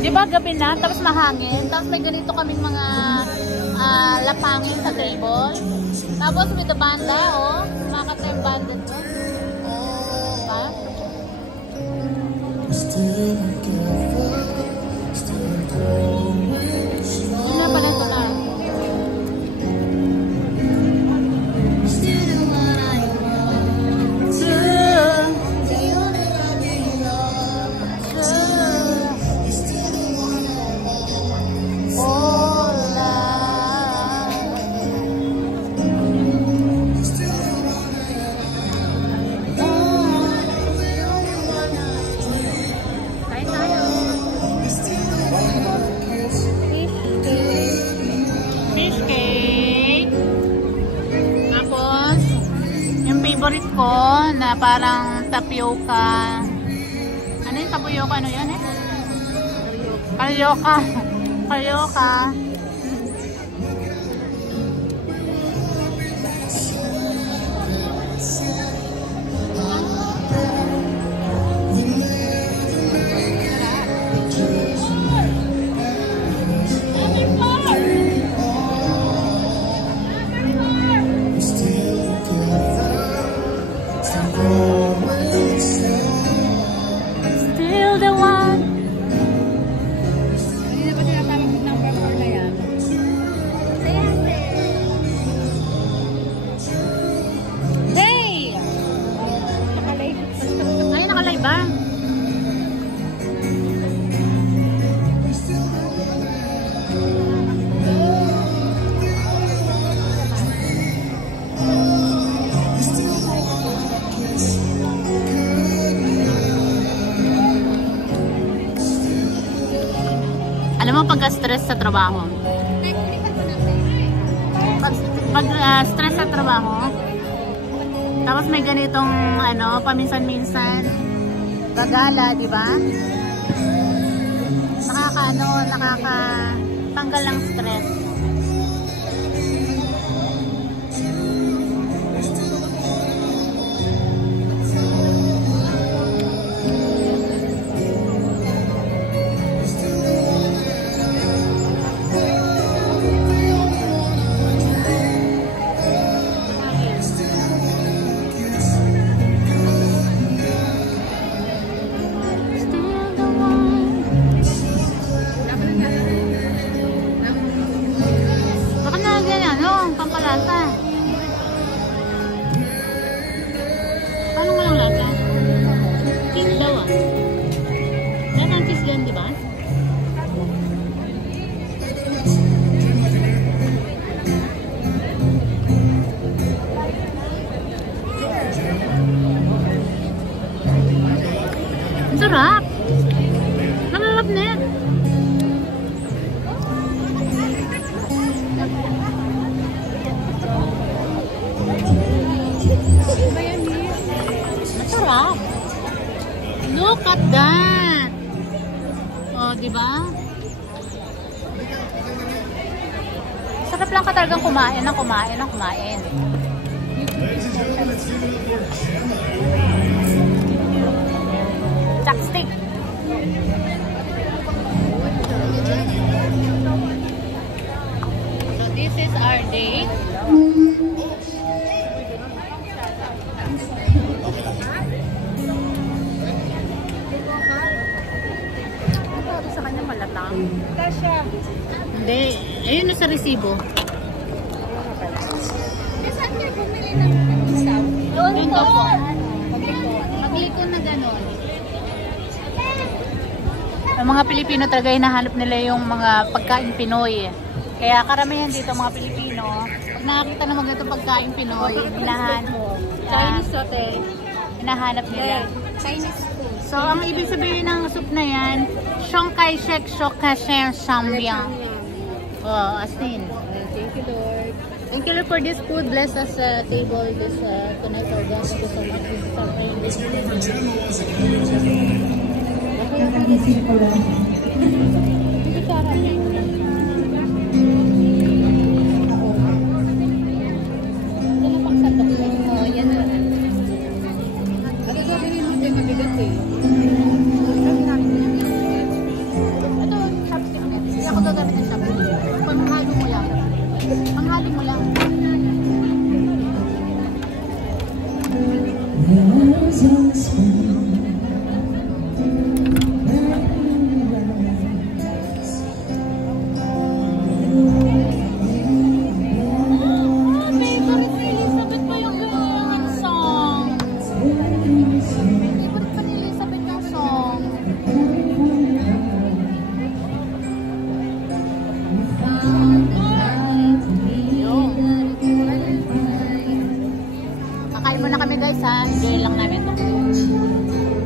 Diba gabi na, tapos mahangin, tapos may ganito kaming mga lapangin sa table. Tapos with the banda, oh, makakata yung banda doon. Diba? Hindi na pala ito na. Favorite ko na parang tapioca. Ano yung tapioca? Ano yan eh? Carioca. Carioca. Alam mo pagka-stress sa trabaho? Pag stress sa trabaho, tapos may ganitong ano, paminsan-minsan gagala, di ba? Nakakatanggal ng stress. Paano walang lasa? Cheese daw ah. Lasa ang cheese yan, di ba? Ang sarap! Nalalap na yan! Masarap. Look at that. Oh, di ba? Sarap lang ka talagang kumain ng kumain ng kumain. Chopstick. So this is our day. Sa kanya malatang. Kasha. Hindi. Ayun na sa resibo. Saan kayo bumili ng isaw? Doon po. Magliko na gano'n. Ang mga Pilipino talaga hinahanap nila yung mga pagkain Pinoy. Kaya karamihan dito mga Pilipino, pag nakakita naman ganito pagkain Pinoy, hinahanap nila. Chinese food. So, ang ibig sabihin ng soup na yan, Chiang Kai-shek, Shokashen, Sambyang. Oh, asin. Thank you, Lord. Thank you, Lord, for this food. Bless us table this tonight for God. Thank you so much. Kakain muna kami guys ha. Enjoy lang namin to.